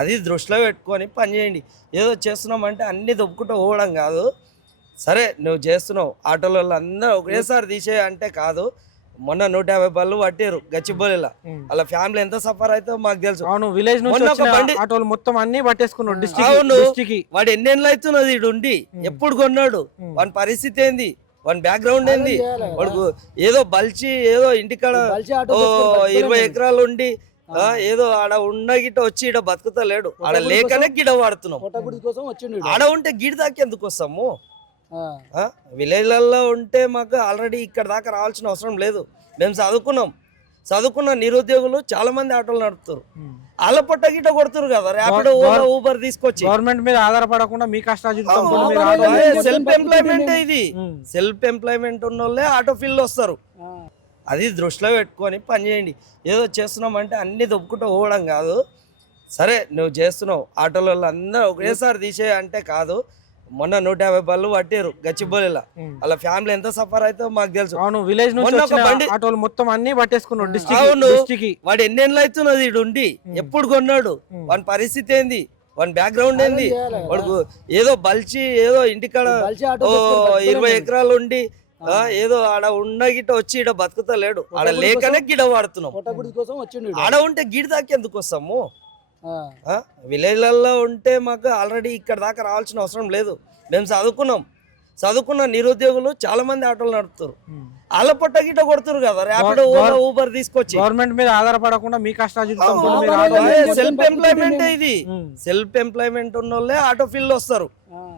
అది దృష్టిలో పెట్టుకొని పని చేయండి. ఏదో చేస్తున్నామంటే అన్నీ దొబ్బుకుంటూ పోవడం కాదు. సరే నువ్వు చేస్తున్నావు, ఆటోల అందరూ ఒకేసారి తీసే అంటే కాదు. మొన్న 150 బళ్ళు పట్టారు గచ్చిబౌలిలో. వాళ్ళ ఫ్యామిలీ ఎంత సఫర్ అవుతుందో మాకు తెలుసు. అవును, విలేజ్ నుంచి మొన్న ఒక వచ్చిన బండి ఆటోలు మొత్తం అన్ని పట్టేసుకున్నాడు అవును, డిస్ట్రిక్ట్. వాడు ఎన్నేళ్ళు అవుతున్నది ఈడు ఉండి, ఎప్పుడు కొన్నాడు, వాని పరిస్థితి ఏంది, వాని బ్యాక్గ్రౌండ్ ఏంది, వాడు ఏదో బల్చి ఏదో ఇంటికాడ 20 ఎకరాలు ఉండి ఏదో ఆడ ఉన్న గిట్ట వచ్చి ఈడ బతుకుతా లేడు. ఆడ లేకనే గిడ వాడుతున్నాం. ఆడ ఉంటే గిడి దాకా ఎందుకు వస్తాము? విలేజ్లలో ఉంటే మాకు ఆల్రెడీ ఇక్కడ దాకా రావాల్సిన అవసరం లేదు. మేము చదువుకున్న నిరుద్యోగులు చాలా మంది ఆటోలు నడుపుతారు. వాళ్ళ పొట్ట గిట్ట కొడుతురు కదా ర్యాపిడో, ఓలా, ఊబర్ తీసుకొచ్చి. గవర్నమెంట్ మీద ఆధారపడకుండా మీ కష్టార్జితం సెల్ఫ్ ఎంప్లాయ్మెంట్ ఇది. సెల్ఫ్ ఎంప్లాయ్మెంట్ ఉన్న వాళ్ళే ఆటో ఫీల్డ్ వస్తారు. అది దృష్టిలో పెట్టుకొని పని చేయండి. ఏదో చేస్తున్నామంటే అన్నీ దొబ్బుకుంటూ పోవడం కాదు. సరే నువ్వు చేస్తున్నావు, ఆటోల అందరూ ఒకేసారి తీసే అంటే కాదు. మొన్న 150 బళ్ళు పట్టారు గచ్చిబౌలిలో. వాళ్ళ ఫ్యామిలీ ఎంత సఫర్ అవుతుందో మాకు తెలుసు. అవును, విలేజ్ నుంచి మొన్న ఒక వచ్చిన బండి ఆటోలు మొత్తం అన్ని పట్టేసుకున్నాడు అవును, డిస్ట్రిక్ట్. వాడు ఎన్నేళ్ళు అవుతున్నది ఈడు ఉండి, ఎప్పుడు కొన్నాడు, వాని పరిస్థితి ఏంది, వాని బ్యాక్గ్రౌండ్ ఏంది, వాడు ఏదో బల్చి ఏదో ఇంటికాడ 20 ఎకరాలు ఉండి ఏదో ఆడ ఉన్న గిట్ట వచ్చి ఈడ బతుకుతా లేడు. ఆడ లేకనే గిడ వాడుతున్నాం. ఆడ ఉంటే గిడి దాకా ఎందుకు వస్తాము? విలేజ్లలో ఉంటే మాకు ఆల్రెడీ ఇక్కడ దాకా రావాల్సిన అవసరం లేదు. మేము చదువుకున్న నిరుద్యోగులు చాలా మంది ఆటోలు నడుపుతారు. వాళ్ళ పొట్ట గిట్ట కొడుతురు కదా ర్యాపిడో, ఓలా, ఊబర్ తీసుకొచ్చి. గవర్నమెంట్ మీద ఆధారపడకుండా మీ కష్టార్జితం సెల్ఫ్ ఎంప్లాయ్మెంట్ ఇది. సెల్ఫ్ ఎంప్లాయ్మెంట్ ఉన్న వాళ్ళే ఆటో ఫీల్డ్ వస్తారు.